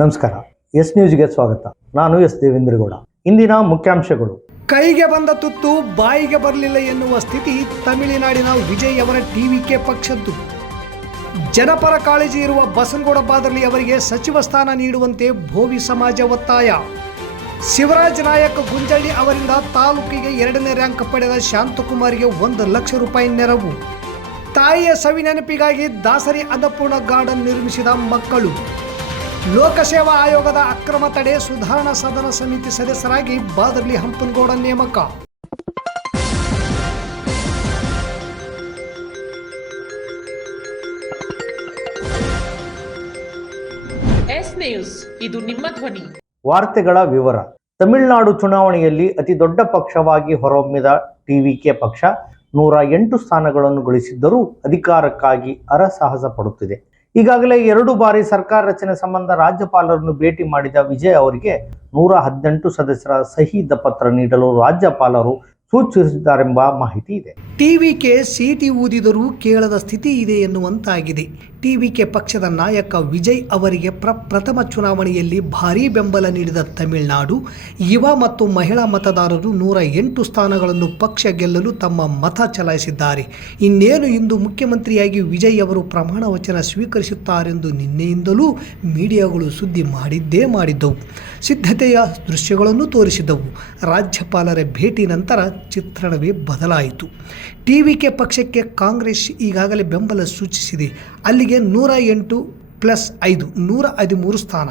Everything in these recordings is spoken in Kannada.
ನಮಸ್ಕಾರ. ಎಸ್ ನ್ಯೂಸ್ಗೆ ಸ್ವಾಗತ. ನಾನು ಎಸ್ ದೇವೇಂದ್ರಗೌಡ. ಇಂದಿನ ಮುಖ್ಯಾಂಶಗಳು. ಕೈಗೆ ಬಂದ ತುತ್ತು ಬಾಯಿಗೆ ಬರಲಿಲ್ಲ ಎನ್ನುವ ಸ್ಥಿತಿ ತಮಿಳುನಾಡಿನ ವಿಜಯ್ ಅವರ ಟಿವಿಕೆ ಪಕ್ಷದ್ದು. ಜನಪರ ಕಾಳಜಿ ಇರುವ ಬಸನಗೌಡ ಬಾದರ್ಲಿ ಅವರಿಗೆ ಸಚಿವ ಸ್ಥಾನ ನೀಡುವಂತೆ ಭೋವಿ ಸಮಾಜ ಒತ್ತಾಯ. ಶಿವರಾಜ್ ನಾಯಕ್ ಗುಂಜಳ್ಳಿ ಅವರಿಂದ ತಾಲೂಕಿಗೆ 2ನೇ ರ್ಯಾಂಕ್ ಪಡೆದ ಶಾಂತಕುಮಾರಿಗೆ 1 ಲಕ್ಷ ರೂಪಾಯಿ ನೆರವು. ತಾಯಿಯ ಸವಿ ನೆನಪಿಗಾಗಿ ದಾಸರಿ ಅನ್ನಪೂರ್ಣ ಗಾರ್ಡನ್ ನಿರ್ಮಿಸಿದ ಮಕ್ಕಳು. ಲೋಕಸೇವಾ ಆಯೋಗದ ಅಕ್ರಮ ತಡೆ ಸುಧಾರಣಾ ಸದನ ಸಮಿತಿ ಸದಸ್ಯರಾಗಿ ಬಾದರ್ಲಿ ಹಂಪನಗೌಡ ನೇಮಕ. ಎಸ್ ನ್ಯೂಸ್, ಇದು ನಿಮ್ಮ ಧ್ವನಿ. ವಾರ್ತೆಗಳ ವಿವರ. ತಮಿಳುನಾಡು ಚುನಾವಣೆಯಲ್ಲಿ ಅತಿ ದೊಡ್ಡ ಪಕ್ಷವಾಗಿ ಹೊರಹೊಮ್ಮಿದ ಟಿವಿಕೆ ಪಕ್ಷ 108 ಸ್ಥಾನಗಳನ್ನು ಗಳಿಸಿದ್ದರೂ ಅಧಿಕಾರಕ್ಕಾಗಿ ಹರಸಾಹಸ ಪಡುತ್ತಿದೆ. ಈಗಾಗಲೇ 2 ಬಾರಿ ಸರ್ಕಾರ ರಚನೆ ಸಂಬಂಧ ರಾಜ್ಯಪಾಲರನ್ನು ಭೇಟಿ ಮಾಡಿದ ವಿಜಯ್ ಅವರಿಗೆ 118 ಸದಸ್ಯರ ಸಹಿದ ಪತ್ರ ನೀಡಲು ರಾಜ್ಯಪಾಲರು ಸೂಚಿಸಿದ್ದಾರೆಂಬ ಮಾಹಿತಿ ಇದೆ. ಟಿವಿಕೆ ಸೀಟಿ ಊದಿದರೂ ಕೇಳದ ಸ್ಥಿತಿ ಇದೆ ಎನ್ನುವಂತಾಗಿದೆ. ಟಿವಿಕೆ ಪಕ್ಷದ ನಾಯಕ ವಿಜಯ್ ಅವರಿಗೆ ಪ್ರಥಮ ಚುನಾವಣೆಯಲ್ಲಿ ಭಾರೀ ಬೆಂಬಲ ನೀಡಿದ ತಮಿಳುನಾಡು ಯುವ ಮತ್ತು ಮಹಿಳಾ ಮತದಾರರು 108 ಸ್ಥಾನಗಳನ್ನು ಪಕ್ಷ ಗೆಲ್ಲಲು ತಮ್ಮ ಮತ ಚಲಾಯಿಸಿದ್ದಾರೆ. ಇನ್ನೇನು ಇಂದು ಮುಖ್ಯಮಂತ್ರಿಯಾಗಿ ವಿಜಯ್ ಅವರು ಪ್ರಮಾಣ ವಚನ ಸ್ವೀಕರಿಸುತ್ತಾರೆಂದು ನಿನ್ನೆಯಿಂದಲೂ ಮೀಡಿಯಾಗಳು ಸುದ್ದಿ ಮಾಡಿದ್ದವು. ಸಿದ್ಧತೆಯ ದೃಶ್ಯಗಳನ್ನು ತೋರಿಸಿದ್ದವು. ರಾಜ್ಯಪಾಲರ ಭೇಟಿ ನಂತರ ಚಿತ್ರಣವೇ ಬದಲಾಯಿತು. ಟಿವಿಕೆ ಪಕ್ಷಕ್ಕೆ ಕಾಂಗ್ರೆಸ್ ಈಗಾಗಲೇ ಬೆಂಬಲ ಸೂಚಿಸಿದೆ. ಅಲ್ಲಿಗೆ 108+5 113 ಸ್ಥಾನ.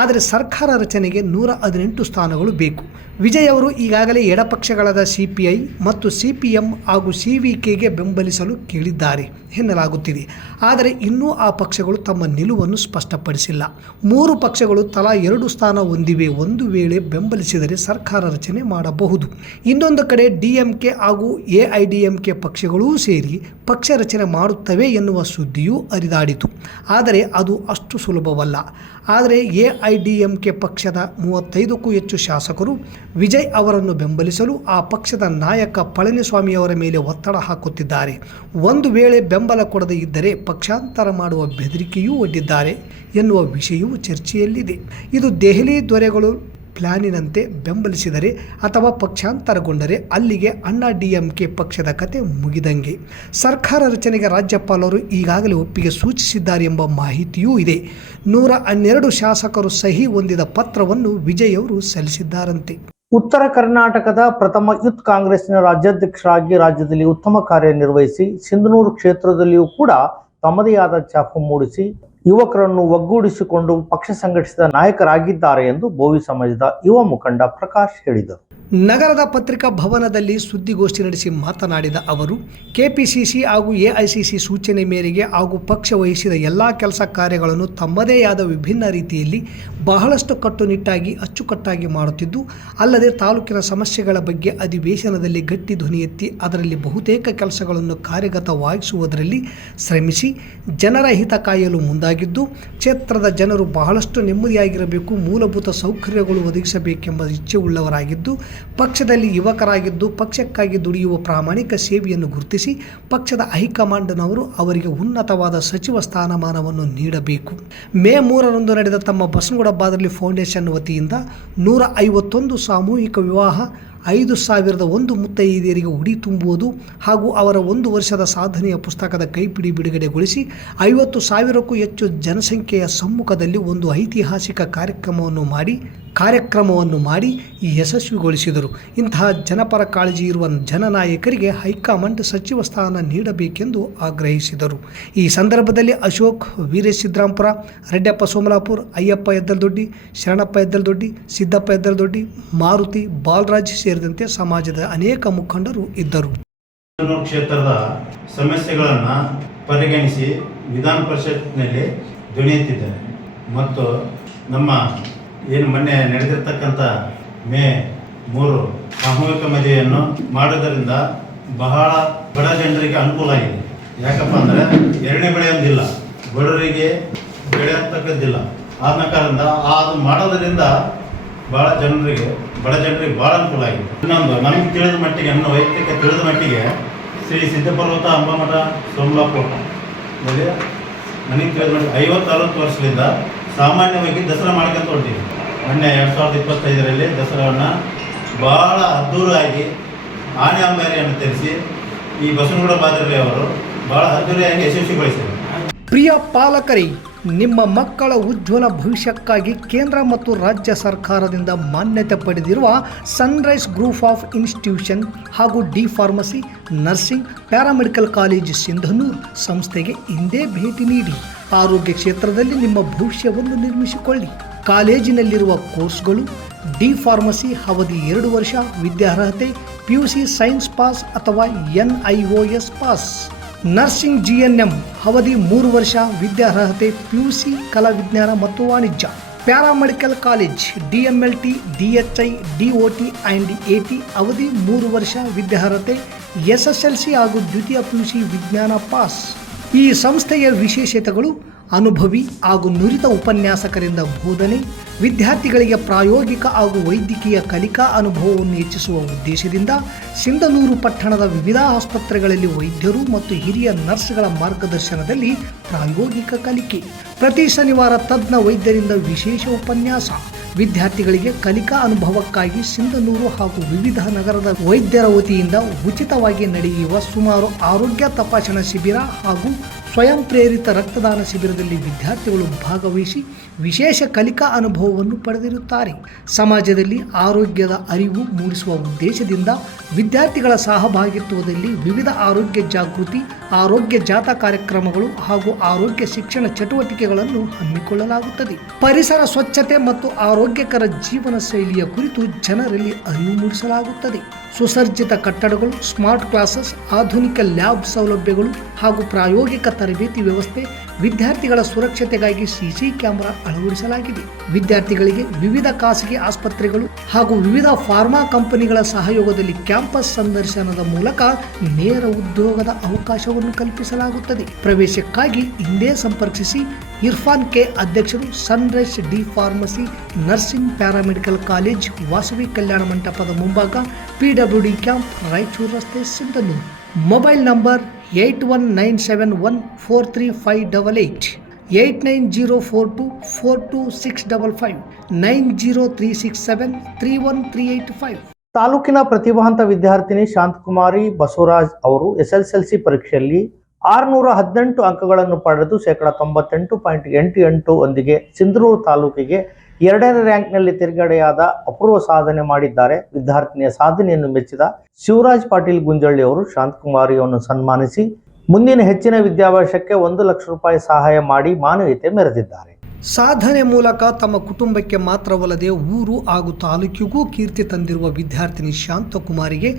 ಆದರೆ ಸರ್ಕಾರ ರಚನೆಗೆ 118 ಸ್ಥಾನಗಳು ಬೇಕು. ವಿಜಯ್ ಅವರು ಈಗಾಗಲೇ ಎಡಪಕ್ಷಗಳಾದ CPI ಮತ್ತು CPM ಹಾಗೂ CVKಗೆ ಬೆಂಬಲಿಸಲು ಕೇಳಿದ್ದಾರೆ ಎನ್ನಲಾಗುತ್ತಿದೆ. ಆದರೆ ಇನ್ನೂ ಆ ಪಕ್ಷಗಳು ತಮ್ಮ ನಿಲುವನ್ನು ಸ್ಪಷ್ಟಪಡಿಸಿಲ್ಲ. 3 ಪಕ್ಷಗಳು ತಲಾ 2 ಸ್ಥಾನ ಹೊಂದಿವೆ. ಒಂದು ವೇಳೆ ಬೆಂಬಲಿಸಿದರೆ ಸರ್ಕಾರ ರಚನೆ ಮಾಡಬಹುದು. ಇನ್ನೊಂದು ಕಡೆ DMK ಹಾಗೂ AIDMK ಪಕ್ಷಗಳೂ ಸೇರಿ ಪಕ್ಷ ರಚನೆ ಮಾಡುತ್ತವೆ ಎನ್ನುವ ಸುದ್ದಿಯೂ ಹರಿದಾಡಿತು. ಆದರೆ ಅದು ಅಷ್ಟು ಸುಲಭವಲ್ಲ. ಆದರೆ AIDMK ಪಕ್ಷದ 35ಕ್ಕೂ ಹೆಚ್ಚು ಶಾಸಕರು ವಿಜಯ್ ಅವರನ್ನು ಬೆಂಬಲಿಸಲು ಆ ಪಕ್ಷದ ನಾಯಕ ಪಳನಿಸ್ವಾಮಿಯವರ ಮೇಲೆ ಒತ್ತಡ ಹಾಕುತ್ತಿದ್ದಾರೆ. ಒಂದು ವೇಳೆ ಬೆಂಬಲ ಕೊಡದೇ ಇದ್ದರೆ ಪಕ್ಷಾಂತರ ಮಾಡುವ ಬೆದರಿಕೆಯೂ ಒಡ್ಡಿದ್ದಾರೆ ಎನ್ನುವ ವಿಷಯವೂ ಚರ್ಚೆಯಲ್ಲಿದೆ. ಇದು ದೆಹಲಿ ದೊರೆಗಳು ಪ್ಲಾನಿನಂತೆ ಬೆಂಬಲಿಸಿದರೆ ಅಥವಾ ಪಕ್ಷಾಂತರಗೊಂಡರೆ ಅಲ್ಲಿಗೆ ಅಣ್ಣಾ DMK ಪಕ್ಷದ ಕತೆ ಮುಗಿದಂಗೆ. ಸರ್ಕಾರ ರಚನೆಗೆ ರಾಜ್ಯಪಾಲರು ಈಗಾಗಲೇ ಒಪ್ಪಿಗೆ ಸೂಚಿಸಿದ್ದಾರೆ ಎಂಬ ಮಾಹಿತಿಯೂ ಇದೆ. 112 ಶಾಸಕರು ಸಹಿ ಹೊಂದಿದ ಪತ್ರವನ್ನು ವಿಜಯ್ ಅವರು ಸಲ್ಲಿಸಿದ್ದಾರಂತೆ. ಉತ್ತರ ಕರ್ನಾಟಕದ ಪ್ರಥಮ ಯೂತ್ ಕಾಂಗ್ರೆಸ್ನ ರಾಜ್ಯಾಧ್ಯಕ್ಷರಾಗಿ ರಾಜ್ಯದಲ್ಲಿ ಉತ್ತಮ ಕಾರ್ಯನಿರ್ವಹಿಸಿ ಸಿಂಧನೂರು ಕ್ಷೇತ್ರದಲ್ಲಿಯೂ ಕೂಡ ತಮ್ಮದೇ ಆದ ಛಾಪು ಮೂಡಿಸಿ ಯುವಕರನ್ನು ಒಗ್ಗೂಡಿಸಿಕೊಂಡು ಪಕ್ಷ ಸಂಘಟಿಸಿದ ನಾಯಕರಾಗಿದ್ದಾರೆ ಎಂದು ಭೋವಿ ಸಮಾಜದ ಯುವ ಮುಖಂಡ ಪ್ರಕಾಶ್ ಹೇಳಿದರು. ನಗರದ ಪತ್ರಿಕಾ ಭವನದಲ್ಲಿ ಸುದ್ದಿಗೋಷ್ಠಿ ನಡೆಸಿ ಮಾತನಾಡಿದ ಅವರು, KPCC ಹಾಗೂ AICC ಸೂಚನೆ ಮೇರೆಗೆ ಹಾಗೂ ಪಕ್ಷ ವಹಿಸಿದ ಎಲ್ಲ ಕೆಲಸ ಕಾರ್ಯಗಳನ್ನು ತಮ್ಮದೇ ಆದ ವಿಭಿನ್ನ ರೀತಿಯಲ್ಲಿ ಬಹಳಷ್ಟು ಕಟ್ಟುನಿಟ್ಟಾಗಿ ಅಚ್ಚುಕಟ್ಟಾಗಿ ಮಾಡುತ್ತಿದ್ದು, ಅಲ್ಲದೆ ತಾಲೂಕಿನ ಸಮಸ್ಯೆಗಳ ಬಗ್ಗೆ ಅಧಿವೇಶನದಲ್ಲಿ ಗಟ್ಟಿ ಧ್ವನಿ ಎತ್ತಿ ಅದರಲ್ಲಿ ಬಹುತೇಕ ಕೆಲಸಗಳನ್ನು ಕಾರ್ಯಗತವಾಗಿಸುವುದರಲ್ಲಿ ಶ್ರಮಿಸಿ ಜನರ ಹಿತ ಕಾಯಲು ಮುಂದಾಗಿದ್ದು, ಕ್ಷೇತ್ರದ ಜನರು ಬಹಳಷ್ಟು ನೆಮ್ಮದಿಯಾಗಿರಬೇಕು, ಮೂಲಭೂತ ಸೌಕರ್ಯಗಳು ಒದಗಿಸಬೇಕೆಂಬ ಇಚ್ಛೆ ಉಳ್ಳವರಾಗಿದ್ದು, ಪಕ್ಷದಲ್ಲಿ ಯುವಕರಾಗಿದ್ದು ಪಕ್ಷಕ್ಕಾಗಿ ದುಡಿಯುವ ಪ್ರಾಮಾಣಿಕ ಸೇವೆಯನ್ನು ಗುರುತಿಸಿ ಪಕ್ಷದ ಹೈಕಮಾಂಡ್ನವರು ಅವರಿಗೆ ಉನ್ನತವಾದ ಸಚಿವ ಸ್ಥಾನಮಾನವನ್ನು ನೀಡಬೇಕು. ಮೇ 3ರಂದು ನಡೆದ ತಮ್ಮ ಬಸನಗೌಡ ಬಾದರ್ಲಿ ಫೌಂಡೇಶನ್ ವತಿಯಿಂದ 151 ಸಾಮೂಹಿಕ ವಿವಾಹ, 5,001 ಮುತ್ತೈದೆಯರಿಗೆ ಉಡಿ ತುಂಬುವುದು ಹಾಗೂ ಅವರ 1 ವರ್ಷದ ಸಾಧನೆಯ ಪುಸ್ತಕದ ಕೈಪಿಡಿ ಬಿಡುಗಡೆಗೊಳಿಸಿ 50,000ಕ್ಕೂ ಹೆಚ್ಚು ಜನಸಂಖ್ಯೆಯ ಸಮ್ಮುಖದಲ್ಲಿ ಒಂದು ಐತಿಹಾಸಿಕ ಕಾರ್ಯಕ್ರಮವನ್ನು ಮಾಡಿ ಯಶಸ್ವಿಗೊಳಿಸಿದರು. ಇಂತಹ ಜನಪರ ಕಾಳಜಿ ಇರುವ ಜನನಾಯಕರಿಗೆ ಹೈಕಮಾಂಡ್ ಸಚಿವ ಸ್ಥಾನ ನೀಡಬೇಕೆಂದು ಆಗ್ರಹಿಸಿದರು. ಈ ಸಂದರ್ಭದಲ್ಲಿ ಅಶೋಕ್ ವೀರೇಶಿದ್ರಾಂಪುರ, ರೆಡ್ಡಪ್ಪ ಸೋಮಲಾಪುರ್, ಅಯ್ಯಪ್ಪ ಎದ್ದಲ್ದೊಡ್ಡಿ, ಶರಣಪ್ಪ ಎದ್ದಲ್ದೊಡ್ಡಿ, ಸಿದ್ದಪ್ಪ ಎದ್ದಲ್ದೊಡ್ಡಿ, ಮಾರುತಿ, ಬಾಲರಾಜ್ ಸೇರಿದಂತೆ ಸಮಾಜದ ಅನೇಕ ಮುಖಂಡರು ಇದ್ದರು. ಕ್ಷೇತ್ರದ ಸಮಸ್ಯೆಗಳನ್ನು ಪರಿಗಣಿಸಿ ವಿಧಾನ ಪರಿಷತ್ನಲ್ಲಿ ಧ್ವನಿ ಎತ್ತಿದ್ದಾರೆ ಮತ್ತು ನಮ್ಮ ಏನು ಮೊನ್ನೆ ನಡೆದಿರ್ತಕ್ಕಂಥ ಮೇ 3 ಸಾಮೂಹಿಕ ಮದುವೆಯನ್ನು ಮಾಡೋದರಿಂದ ಬಹಳ ಬಡ ಜನರಿಗೆ ಅನುಕೂಲ ಆಗಿದೆ. ಯಾಕಪ್ಪ ಅಂದರೆ 2ನೇ ಬೆಳೆ ಒಂದಿಲ್ಲ, ಬಡವರಿಗೆ ಬೆಳೆ ಅಂತಕ್ಕದ್ದಿಲ್ಲ. ಆದ ಕಾರಣದಿಂದ ಅದು ಮಾಡೋದರಿಂದ ಬಡ ಜನರಿಗೆ ಭಾಳ ಅನುಕೂಲ ಆಗಿದೆ. ಇನ್ನೊಂದು ನಮಗೆ ತಿಳಿದ ಮಟ್ಟಿಗೆ, ನನ್ನ ವೈಯಕ್ತಿಕ ತಿಳಿದ ಮಟ್ಟಿಗೆ ಶ್ರೀ ಸಿದ್ದಪರ್ವತ ಅಂಬಾಮಠ ಸೋಮಲಾಪುರ ನನಗೆ ತಿಳಿದ 50-60 ವರ್ಷದಿಂದ ಸಾಮಾನ್ಯವಾಗಿ ದಸರಾ ಮಾಡ್ಕೊಂತ ಹೊಂಟೀವಿ. ಮೊನ್ನೆ 2025ರಲ್ಲಿ ದಸರಾವನ್ನು ಭಾಳ ಅದ್ಧೂರಿಯಾಗಿ ಆನೆ ಅಂಬಾರಿಯನ್ನು ತರಿಸಿ ಈ ಬಸವನಗೌಡ ಬಾದರ್ಲಿ ಅವರು ಭಾಳ ಅದ್ಧೂರಿಯಾಗಿ ಯಶಸ್ವಿಗೊಳಿಸಿದರು. ಪ್ರಿಯ ಪಾಲಕರೇ, ನಿಮ್ಮ ಮಕ್ಕಳ ಉಜ್ವಲ ಭವಿಷ್ಯಕ್ಕಾಗಿ ಕೇಂದ್ರ ಮತ್ತು ರಾಜ್ಯ ಸರ್ಕಾರದಿಂದ ಮಾನ್ಯತೆ ಪಡೆದಿರುವ ಸನ್ರೈಸ್ ಗ್ರೂಪ್ ಆಫ್ ಇನ್ಸ್ಟಿಟ್ಯೂಷನ್ ಹಾಗೂ D pharmacy, nursing, paramedical college Sindhanur ಸಂಸ್ಥೆಗೆ ಇಂದೇ ಭೇಟಿ ನೀಡಿ ಆರೋಗ್ಯ ಕ್ಷೇತ್ರದಲ್ಲಿ ನಿಮ್ಮ ಭವಿಷ್ಯವನ್ನು ನಿರ್ಮಿಸಿಕೊಳ್ಳಿ. ಕಾಲೇಜಿನಲ್ಲಿರುವ ಕೋರ್ಸ್ಗಳು: ಡಿ ಫಾರ್ಮಸಿ ಅವಧಿ 2 ವರ್ಷ, ವಿದ್ಯಾರ್ಹತೆ PUC ಸೈನ್ಸ್ ಪಾಸ್ ಅಥವಾ NIOS ಪಾಸ್. ನರ್ಸಿಂಗ್ GNM ಅವಧಿ 3 ವರ್ಷ, ವಿದ್ಯಾರ್ಹತೆ PUC ಕಲಾ ವಿಜ್ಞಾನ ಮತ್ತು ವಾಣಿಜ್ಯ. Paramedical college DMLT, DHI, DOT and AT ಅವಧಿ 3 ವರ್ಷ, ವಿದ್ಯಾರ್ಹತೆ SSLC ಹಾಗೂ ದ್ವಿತೀಯ PUC ವಿಜ್ಞಾನ ಪಾಸ್. ಈ ಸಂಸ್ಥೆಯ ವಿಶೇಷತೆಗಳು: ಅನುಭವಿ ಹಾಗೂ ನುರಿತ ಉಪನ್ಯಾಸಕರಿಂದ ಬೋಧನೆ, ವಿದ್ಯಾರ್ಥಿಗಳಿಗೆ ಪ್ರಾಯೋಗಿಕ ಹಾಗೂ ವೈದ್ಯಕೀಯ ಕಲಿಕಾ ಅನುಭವವನ್ನು ಹೆಚ್ಚಿಸುವ ಉದ್ದೇಶದಿಂದ ಸಿಂಧನೂರು ಪಟ್ಟಣದ ವಿವಿಧ ಆಸ್ಪತ್ರೆಗಳಲ್ಲಿ ವೈದ್ಯರು ಮತ್ತು ಹಿರಿಯ ನರ್ಸ್ಗಳ ಮಾರ್ಗದರ್ಶನದಲ್ಲಿ ಪ್ರಾಯೋಗಿಕ ಕಲಿಕೆ. ಪ್ರತಿ ಶನಿವಾರ ತಜ್ಞ ವೈದ್ಯರಿಂದ ವಿಶೇಷ ಉಪನ್ಯಾಸ. ವಿದ್ಯಾರ್ಥಿಗಳಿಗೆ ಕಲಿಕಾ ಅನುಭವಕ್ಕಾಗಿ ಸಿಂಧನೂರು ಹಾಗೂ ವಿವಿಧ ನಗರದ ವೈದ್ಯರ ವತಿಯಿಂದ ಉಚಿತವಾಗಿ ನಡೆಯುವ ಸುಮಾರು ಆರೋಗ್ಯ ತಪಾಸಣಾ ಶಿಬಿರ ಹಾಗೂ ಸ್ವಯಂ ಪ್ರೇರಿತ ರಕ್ತದಾನ ಶಿಬಿರದಲ್ಲಿ ವಿದ್ಯಾರ್ಥಿಗಳು ಭಾಗವಹಿಸಿ ವಿಶೇಷ ಕಲಿಕಾ ಅನುಭವವನ್ನು ಪಡೆದಿರುತ್ತಾರೆ. ಸಮಾಜದಲ್ಲಿ ಆರೋಗ್ಯದ ಅರಿವು ಮೂಡಿಸುವ ಉದ್ದೇಶದಿಂದ ವಿದ್ಯಾರ್ಥಿಗಳ ಸಹಭಾಗಿತ್ವದಲ್ಲಿ ವಿವಿಧ ಆರೋಗ್ಯ ಜಾಗೃತಿ, ಆರೋಗ್ಯ ಜಾಥಾ ಕಾರ್ಯಕ್ರಮಗಳು ಹಾಗೂ ಆರೋಗ್ಯ ಶಿಕ್ಷಣ ಚಟುವಟಿಕೆಗಳನ್ನು ಹಮ್ಮಿಕೊಳ್ಳಲಾಗುತ್ತದೆ. ಪರಿಸರ ಸ್ವಚ್ಛತೆ ಮತ್ತು ಆರೋಗ್ಯಕರ ಜೀವನ ಶೈಲಿಯ ಕುರಿತು ಜನರಲ್ಲಿ ಅರಿವು ಮೂಡಿಸಲಾಗುತ್ತದೆ. ಸುಸಜ್ಜಿತ ಕಟ್ಟಡಗಳು, ಸ್ಮಾರ್ಟ್ ಕ್ಲಾಸಸ್, ಆಧುನಿಕ ಲ್ಯಾಬ್ ಸೌಲಭ್ಯಗಳು ಹಾಗೂ ಪ್ರಾಯೋಗಿಕ ತರಬೇತಿ ವ್ಯವಸ್ಥೆ. ವಿದ್ಯಾರ್ಥಿಗಳ ಸುರಕ್ಷತೆಗಾಗಿ CC ಕ್ಯಾಮೆರಾ ಅಳವಡಿಸಲಾಗಿದೆ. ವಿದ್ಯಾರ್ಥಿಗಳಿಗೆ ವಿವಿಧ ಖಾಸಗಿ ಆಸ್ಪತ್ರೆಗಳು ಹಾಗೂ ವಿವಿಧ ಫಾರ್ಮಾ ಕಂಪನಿಗಳ ಸಹಯೋಗದಲ್ಲಿ ಕ್ಯಾಂಪಸ್ ಸಂದರ್ಶನದ ಮೂಲಕ ನೇರ ಉದ್ಯೋಗದ ಅವಕಾಶವನ್ನು ಕಲ್ಪಿಸಲಾಗುತ್ತದೆ. ಪ್ರವೇಶಕ್ಕಾಗಿ ಹಿಂದೆ ಸಂಪರ್ಕಿಸಿ. ಇರ್ಫಾನ್ K, ಅಧ್ಯಕ್ಷರು, sunrise D pharmacy, nursing, paramedical college, Vasavi ಕಲ್ಯಾಣ ಮಂಟಪದ ಮುಂಭಾಗ, PWD ಕ್ಯಾಂಪ್, ರಾಯಚೂರು ರಸ್ತೆ, ಸಿಂಧನೂರು. Mobile number 8197143588, 8904242655, 903673135. ತಾಲೂಕಿನ ಪ್ರತಿಭಾವಂತ ವಿದ್ಯಾರ್ಥಿನಿ ಶಾಂತಕುಮಾರಿ ಬಸವರಾಜ್ ಅವರು SSLC ಪರೀಕ್ಷೆಯಲ್ಲಿ 618 ಅಂಕಗಳನ್ನು ಪಡೆದು 98.88 ಒಂದಿಗೆ ಸಿಂಧನೂರು ತಾಲೂಕಿಗೆ 2ನೇ ರ್ಯಾಂಕ್ನಲ್ಲಿ ತಿರುಗಡೆಯಾದ ಅಪೂರ್ವ ಸಾಧನೆ ಮಾಡಿದ್ದಾರೆ. ವಿದ್ಯಾರ್ಥಿನಿಯ ಸಾಧನೆಯನ್ನು ಮೆಚ್ಚಿದ ಶಿವರಾಜ್ ಪಾಟೀಲ್ ಗುಂಜಳ್ಳಿ ಅವರು ಶಾಂತಕುಮಾರಿಯನ್ನು ಸನ್ಮಾನಿಸಿ ಮುಂದಿನ ಹೆಚ್ಚಿನ ವಿದ್ಯಾಭ್ಯಾಸಕ್ಕೆ 1 ಲಕ್ಷ ರೂಪಾಯಿ ಸಹಾಯ ಮಾಡಿ ಮಾನವೀಯತೆ ಮೆರೆದಿದ್ದಾರೆ. ಸಾಧನೆ ಮೂಲಕ ತಮ್ಮ ಕುಟುಂಬಕ್ಕೆ ಮಾತ್ರವಲ್ಲದೆ ಊರು ಹಾಗೂ ತಾಲೂಕಿಗೂ ಕೀರ್ತಿ ತಂದಿರುವ ವಿದ್ಯಾರ್ಥಿನಿ ಶಾಂತಕುಮಾರಿಗೆ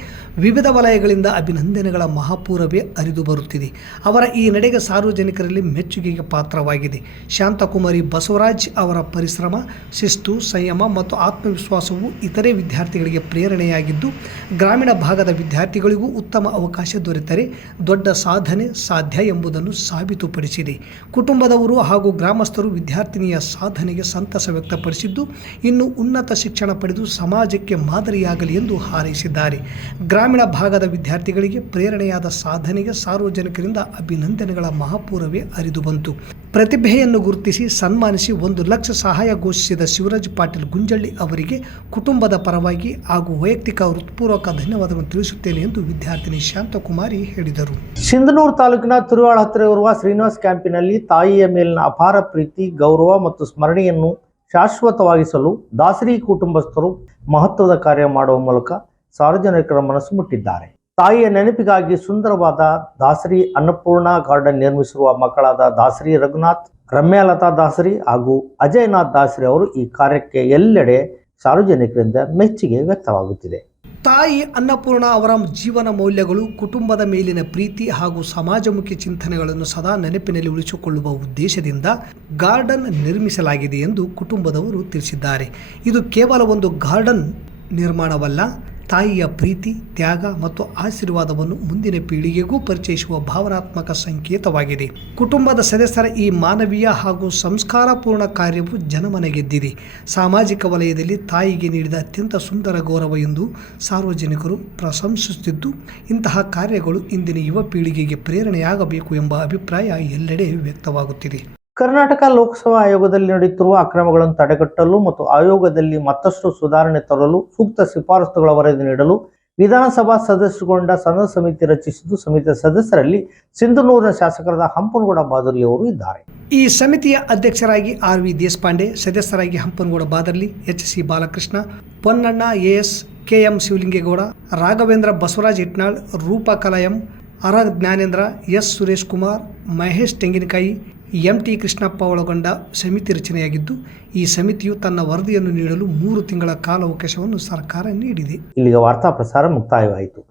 ವಿವಿಧ ವಲಯಗಳಿಂದ ಅಭಿನಂದನೆಗಳ ಮಹಾಪೂರವೇ ಹರಿದು ಬರುತ್ತಿದೆ. ಅವರ ಈ ನಡೆಗೆ ಸಾರ್ವಜನಿಕರಲ್ಲಿ ಮೆಚ್ಚುಗೆಗೆ ಪಾತ್ರವಾಗಿದೆ. ಶಾಂತಕುಮಾರಿ ಬಸವರಾಜ್ ಅವರ ಪರಿಶ್ರಮ, ಶಿಸ್ತು, ಸಂಯಮ ಮತ್ತು ಆತ್ಮವಿಶ್ವಾಸವು ಇತರೆ ವಿದ್ಯಾರ್ಥಿಗಳಿಗೆ ಪ್ರೇರಣೆಯಾಗಿದ್ದು, ಗ್ರಾಮೀಣ ಭಾಗದ ವಿದ್ಯಾರ್ಥಿಗಳಿಗೂ ಉತ್ತಮ ಅವಕಾಶ ದೊರೆತರೆ ದೊಡ್ಡ ಸಾಧನೆ ಸಾಧ್ಯ ಎಂಬುದನ್ನು ಸಾಬೀತುಪಡಿಸಿದೆ. ಕುಟುಂಬದವರು ಹಾಗೂ ಗ್ರಾಮಸ್ಥರು ವಿದ್ಯಾರ್ಥಿನಿಯ ಸಾಧನೆಗೆ ಸಂತಸ ವ್ಯಕ್ತಪಡಿಸಿದ್ದು, ಇನ್ನು ಉನ್ನತ ಶಿಕ್ಷಣ ಪಡೆದು ಸಮಾಜಕ್ಕೆ ಮಾದರಿಯಾಗಲಿ ಎಂದು ಹಾರೈಸಿದ್ದಾರೆ. ಗ್ರಾಮೀಣ ಭಾಗದ ವಿದ್ಯಾರ್ಥಿಗಳಿಗೆ ಪ್ರೇರಣೆಯಾದ ಸಾಧನೆಗೆ ಸಾರ್ವಜನಿಕರಿಂದ ಅಭಿನಂದನೆಗಳ ಮಹಾಪೂರವೇ ಹರಿದು ಬಂತು. ಪ್ರತಿಭೆಯನ್ನು ಗುರುತಿಸಿ ಸನ್ಮಾನಿಸಿ 1 ಲಕ್ಷ ಸಹಾಯ ಘೋಷಿಸಿದ ಶಿವರಾಜ್ ಪಾಟೀಲ್ ಗುಂಜಳ್ಳಿ ಅವರಿಗೆ ಕುಟುಂಬದ ಪರವಾಗಿ ಹಾಗೂ ವೈಯಕ್ತಿಕ ಹೃತ್ಪೂರ್ವಕ ಧನ್ಯವಾದವನ್ನು ತಿಳಿಸುತ್ತೇನೆ ಎಂದು ವಿದ್ಯಾರ್ಥಿನಿ ಶಾಂತಕುಮಾರಿ ಹೇಳಿದರು. ಸಿಂಧನೂರು ತಾಲೂಕಿನ ತುರುವಾಳ ಹತ್ತಿರ ಇರುವ ಶ್ರೀನಿವಾಸ್ ಕ್ಯಾಂಪಿನಲ್ಲಿ ತಾಯಿಯ ಮೇಲಿನ ಅಪಾರ ಪ್ರೀತಿ, ಗೌರವ ಮತ್ತು ಸ್ಮರಣೆಯನ್ನು ಶಾಶ್ವತವಾಗಿಸಲು ದಾಸರಿ ಕುಟುಂಬಸ್ಥರು ಮಹತ್ವದ ಕಾರ್ಯ ಮಾಡುವ ಮೂಲಕ ಸಾರ್ವಜನಿಕರ ಮನಸ್ಸು ಮುಟ್ಟಿದ್ದಾರೆ. ತಾಯಿಯ ನೆನಪಿಗಾಗಿ ಸುಂದರವಾದ ದಾಸರಿ ಅನ್ನಪೂರ್ಣ ಗಾರ್ಡನ್ ನಿರ್ಮಿಸಿರುವ ಮಕ್ಕಳಾದ ದಾಸರಿ ರಘುನಾಥ್, ರಮ್ಯಾಲತಾ ದಾಸರಿ ಹಾಗೂ ಅಜಯನಾಥ್ ದಾಸರಿ ಅವರು ಈ ಕಾರ್ಯಕ್ಕೆ ಎಲ್ಲೆಡೆ ಸಾರ್ವಜನಿಕರಿಂದ ಮೆಚ್ಚುಗೆ ವ್ಯಕ್ತವಾಗುತ್ತಿದೆ. ತಾಯಿ ಅನ್ನಪೂರ್ಣ ಅವರ ಜೀವನ ಮೌಲ್ಯಗಳು, ಕುಟುಂಬದ ಮೇಲಿನ ಪ್ರೀತಿ ಹಾಗೂ ಸಮಾಜಮುಖಿ ಚಿಂತನೆಗಳನ್ನು ಸದಾ ನೆನಪಿನಲ್ಲಿ ಉಳಿಸಿಕೊಳ್ಳುವ ಉದ್ದೇಶದಿಂದ ಗಾರ್ಡನ್ ನಿರ್ಮಿಸಲಾಗಿದೆ ಎಂದು ಕುಟುಂಬದವರು ತಿಳಿಸಿದ್ದಾರೆ. ಇದು ಕೇವಲ ಒಂದು ಗಾರ್ಡನ್ ನಿರ್ಮಾಣವಲ್ಲ, ತಾಯಿಯ ಪ್ರೀತಿ, ತ್ಯಾಗ ಮತ್ತು ಆಶೀರ್ವಾದವನ್ನು ಮುಂದಿನ ಪೀಳಿಗೆಗೂ ಪರಿಚಯಿಸುವ ಭಾವನಾತ್ಮಕ ಸಂಕೇತವಾಗಿದೆ. ಕುಟುಂಬದ ಸದಸ್ಯರ ಈ ಮಾನವೀಯ ಹಾಗೂ ಸಂಸ್ಕಾರಪೂರ್ಣ ಕಾರ್ಯವು ಜನಮನ ಗೆದ್ದಿದೆ. ಸಾಮಾಜಿಕ ವಲಯದಲ್ಲಿ ತಾಯಿಗೆ ನೀಡಿದ ಅತ್ಯಂತ ಸುಂದರ ಗೌರವ ಎಂದು ಸಾರ್ವಜನಿಕರು ಪ್ರಶಂಸಿಸುತ್ತಿದ್ದು, ಇಂತಹ ಕಾರ್ಯಗಳು ಇಂದಿನ ಯುವ ಪೀಳಿಗೆಗೆ ಪ್ರೇರಣೆಯಾಗಬೇಕು ಎಂಬ ಅಭಿಪ್ರಾಯ ಎಲ್ಲೆಡೆ ವ್ಯಕ್ತವಾಗುತ್ತಿದೆ. ಕರ್ನಾಟಕ ಲೋಕಸಭಾ ಆಯೋಗದಲ್ಲಿ ನಡೆಯುತ್ತಿರುವ ಅಕ್ರಮಗಳನ್ನು ತಡೆಗಟ್ಟಲು ಮತ್ತು ಆಯೋಗದಲ್ಲಿ ಮತ್ತಷ್ಟು ಸುಧಾರಣೆ ತರಲು ಸೂಕ್ತ ಶಿಫಾರಸುಗಳ ವರದಿ ನೀಡಲು ವಿಧಾನಸಭಾ ಸದಸ್ಯರುಗೊಂಡ ಸದನ ಸಮಿತಿ ರಚಿಸಿದ್ದು, ಸಮಿತಿಯ ಸದಸ್ಯರಲ್ಲಿ ಸಿಂಧನೂರಿನ ಶಾಸಕರಾದ ಹಂಪನಗೌಡ ಬಾದರ್ಲಿ ಅವರು ಇದ್ದಾರೆ. ಈ ಸಮಿತಿಯ ಅಧ್ಯಕ್ಷರಾಗಿ ಆರ್ ವಿ ದೇಶಪಾಂಡೆ, ಸದಸ್ಯರಾಗಿ Hampanagouda Badarli, H C Balakrishna, Ponnanna, AS, KM Shivalingegowda, Raghavendra Basavaraj Itnal, Roopa Kalayam, R Jnanendra, S Suresh Kumar, Mahesh Tenginkai, M T Krishnappa ಒಳಗೊಂಡ ಸಮಿತಿ ರಚನೆಯಾಗಿದ್ದು, ಈ ಸಮಿತಿಯು ತನ್ನ ವರದಿಯನ್ನು ನೀಡಲು 3 ತಿಂಗಳ ಕಾಲಾವಕಾಶವನ್ನು ಸರ್ಕಾರ ನೀಡಿದೆ. ಇಲ್ಲಿಗೆ ವಾರ್ತಾ ಪ್ರಸಾರ ಮುಕ್ತಾಯವಾಯಿತು.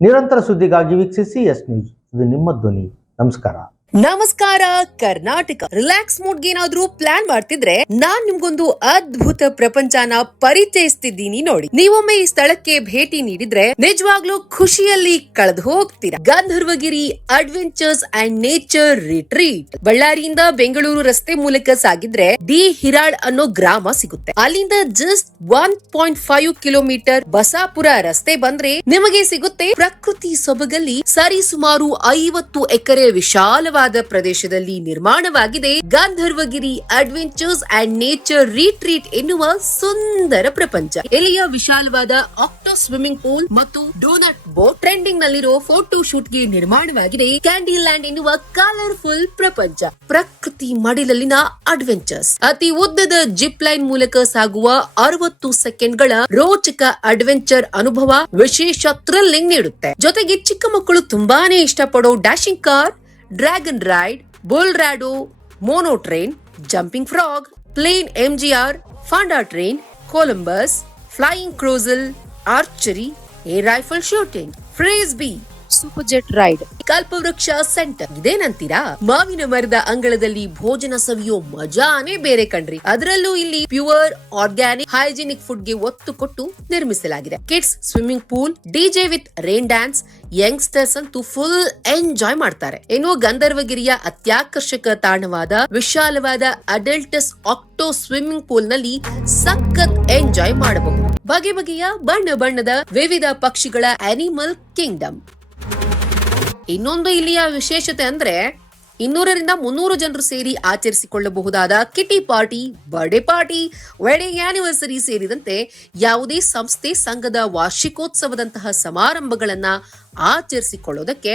ನಿರಂತರ ಸುದ್ದಿಗಾಗಿ ವೀಕ್ಷಿಸಿ ಎಸ್ ನ್ಯೂಸ್. ಇದು ನಿಮ್ಮ ಧ್ವನಿ. ನಮಸ್ಕಾರ ಕರ್ನಾಟಕ. ರಿಲ್ಯಾಕ್ಸ್ ಮೂಡ್ಗೆ ಏನಾದ್ರೂ ಪ್ಲಾನ್ ಮಾಡ್ತಿದ್ರೆ ನಾನ್ ನಿಮ್ಗೊಂದು ಅದ್ಭುತ ಪ್ರಪಂಚನ ಪರಿಚಯಿಸ್ತಿದ್ದೀನಿ ನೋಡಿ. ನೀವೊಮ್ಮೆ ಈ ಸ್ಥಳಕ್ಕೆ ಭೇಟಿ ನೀಡಿದ್ರೆ ನಿಜವಾಗ್ಲೂ ಖುಷಿಯಲ್ಲಿ ಕಳೆದು ಹೋಗ್ತೀರಾ. Gandharvagiri adventures and nature retreat. ಬಳ್ಳಾರಿಯಿಂದ ಬೆಂಗಳೂರು ರಸ್ತೆ ಮೂಲಕ ಸಾಗಿದ್ರೆ ಡಿ ಹಿರಾಳ್ ಅನ್ನೋ ಗ್ರಾಮ ಸಿಗುತ್ತೆ. ಅಲ್ಲಿಂದ ಜಸ್ಟ್ 1.5 ಕಿಲೋಮೀಟರ್ ಬಸಾಪುರ ರಸ್ತೆ ಬಂದ್ರೆ ನಿಮಗೆ ಸಿಗುತ್ತೆ ಪ್ರಕೃತಿ ಸೊಬಗಲ್ಲಿ ಸರಿಸುಮಾರು 50 ಎಕರೆ ವಿಶಾಲವಾದ ಪ್ರದೇಶದಲ್ಲಿ ನಿರ್ಮಾಣವಾಗಿದೆ Gandharvagiri adventures and nature retreat ಎನ್ನುವ ಸುಂದರ ಪ್ರಪಂಚ. ಇಲ್ಲಿಯ ವಿಶಾಲವಾದ ಆಕ್ಟೋ ಸ್ವಿಮ್ಮಿಂಗ್ ಪೂಲ್ ಮತ್ತು ಡೋನಟ್ ಬೋಟ್, ಟ್ರೆಂಡಿಂಗ್ ನಲ್ಲಿರೋ ಫೋಟೋ ಶೂಟ್ ಗೆ ನಿರ್ಮಾಣವಾಗಿದೆ ಕ್ಯಾಂಡಿ ಲ್ಯಾಂಡ್ ಎನ್ನುವ ಕಲರ್ಫುಲ್ ಪ್ರಪಂಚ. ಪ್ರಕೃತಿ ಮಡಿಲಲ್ಲಿನ ಅಡ್ವೆಂಚರ್ಸ್, ಅತಿ ಉದ್ದದ ಜಿಪ್ ಲೈನ್ ಮೂಲಕ ಸಾಗುವ 60 ಸೆಕೆಂಡ್ಗಳ ರೋಚಕ ಅಡ್ವೆಂಚರ್ ಅನುಭವ ವಿಶೇಷ ಥ್ರಿಲ್ಲಿಂಗ್ ನೀಡುತ್ತೆ. ಜೊತೆಗೆ ಚಿಕ್ಕ ಮಕ್ಕಳು ತುಂಬಾನೇ ಇಷ್ಟಪಡೋ dashing car, dragon ride, bull rodeo, mono train, jumping frog, plane MGR, ಫಾಂಡಾ train, Columbus, flying carousel, archery, air rifle shooting, frisbee, super jet ride, Kalpavriksha centre. ಇದೇನಂತೀರಾ? ಮಾವಿನ ಮರದ ಅಂಗಳದಲ್ಲಿ ಭೋಜನ ಸವಿಯೋ ಮಜಾನೇ ಬೇರೆ ಕಣ್ರಿ. ಅದರಲ್ಲೂ ಇಲ್ಲಿ ಪ್ಯೂರ್ ಆರ್ಗ್ಯಾನಿಕ್ ಹೈಜಿನಿಕ್ ಫುಡ್ ಗೆ ಒತ್ತು ಕೊಟ್ಟು ನಿರ್ಮಿಸಲಾಗಿದೆ. Kids swimming pool, DJ with rain dance, youngsters ಅಂತೂ ಫುಲ್ ಎಂಜಾಯ್ ಮಾಡ್ತಾರೆ. ಇನ್ನು ಗಂಧರ್ವಗಿರಿಯ ಅತ್ಯಾಕರ್ಷಕ ತಾಣವಾದ ವಿಶಾಲವಾದ ಅಡಲ್ಟಸ್ ಆಕ್ಟೋ ಸ್ವಿಮ್ಮಿಂಗ್ ಪೂಲ್ ನಲ್ಲಿ ಸಖತ್ ಎಂಜಾಯ್ ಮಾಡಬಹುದು. ಬಗೆ ಬಗೆಯ ಬಣ್ಣ ಬಣ್ಣದ ವಿವಿಧ ಪಕ್ಷಿಗಳ ಅನಿಮಲ್ ಕಿಂಗ್ಡಮ್. ಇನ್ನೊಂದು ಇಲ್ಲಿಯ ವಿಶೇಷತೆ ಅಂದ್ರೆ 200ರಿಂದ 300 ಜನರು ಸೇರಿ ಆಚರಿಸಿಕೊಳ್ಳಬಹುದಾದ kitty party, birthday party, wedding anniversary ಸೇರಿದಂತೆ ಯಾವುದೇ ಸಂಸ್ಥೆ ಸಂಘದ ವಾರ್ಷಿಕೋತ್ಸವದಂತಹ ಸಮಾರಂಭಗಳನ್ನ ಆಚರಿಸಿಕೊಳ್ಳೋದಕ್ಕೆ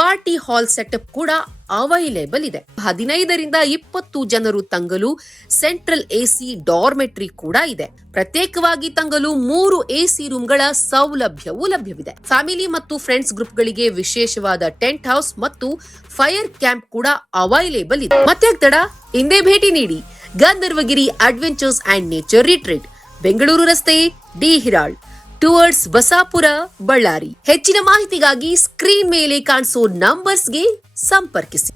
ಪಾರ್ಟಿ ಹಾಲ್ ಸೆಟಪ್ ಕೂಡ ಅವೈಲೇಬಲ್ ಇದೆ. 15ರಿಂದ 20 ಜನರು ತಂಗಲು ಸೆಂಟ್ರಲ್ AC ಡಾರ್ಮೆಟ್ರಿ ಕೂಡ ಇದೆ. ಪ್ರತ್ಯೇಕವಾಗಿ ತಂಗಲು 3 AC ರೂಮ್ಗಳ ಸೌಲಭ್ಯವೂ ಲಭ್ಯವಿದೆ. ಫ್ಯಾಮಿಲಿ ಮತ್ತು ಫ್ರೆಂಡ್ಸ್ ಗ್ರೂಪ್ ಗಳಿಗೆ ವಿಶೇಷವಾದ ಟೆಂಟ್ ಹೌಸ್ ಮತ್ತು ಫೈರ್ ಕ್ಯಾಂಪ್ ಕೂಡ ಅವೈಲೇಬಲ್ ಇದೆ. ಮತ್ತೆ ತಡ, ಹಿಂದೆ ಭೇಟಿ ನೀಡಿ Gandharvagiri adventures and nature retreat, Bengaluru ರಸ್ತೆ, ಡಿ ಹಿರಾಳ್, ಟುವರ್ಡ್ಸ್ ಬಸಾಪುರ, ಬಳ್ಳಾರಿ. ಹೆಚ್ಚಿನ ಮಾಹಿತಿಗಾಗಿ ಸ್ಕ್ರೀನ್ ಮೇಲೆ ಕಾಣಿಸೋ ನಂಬರ್ಸ್ಗೆ ಸಂಪರ್ಕಿಸಿ.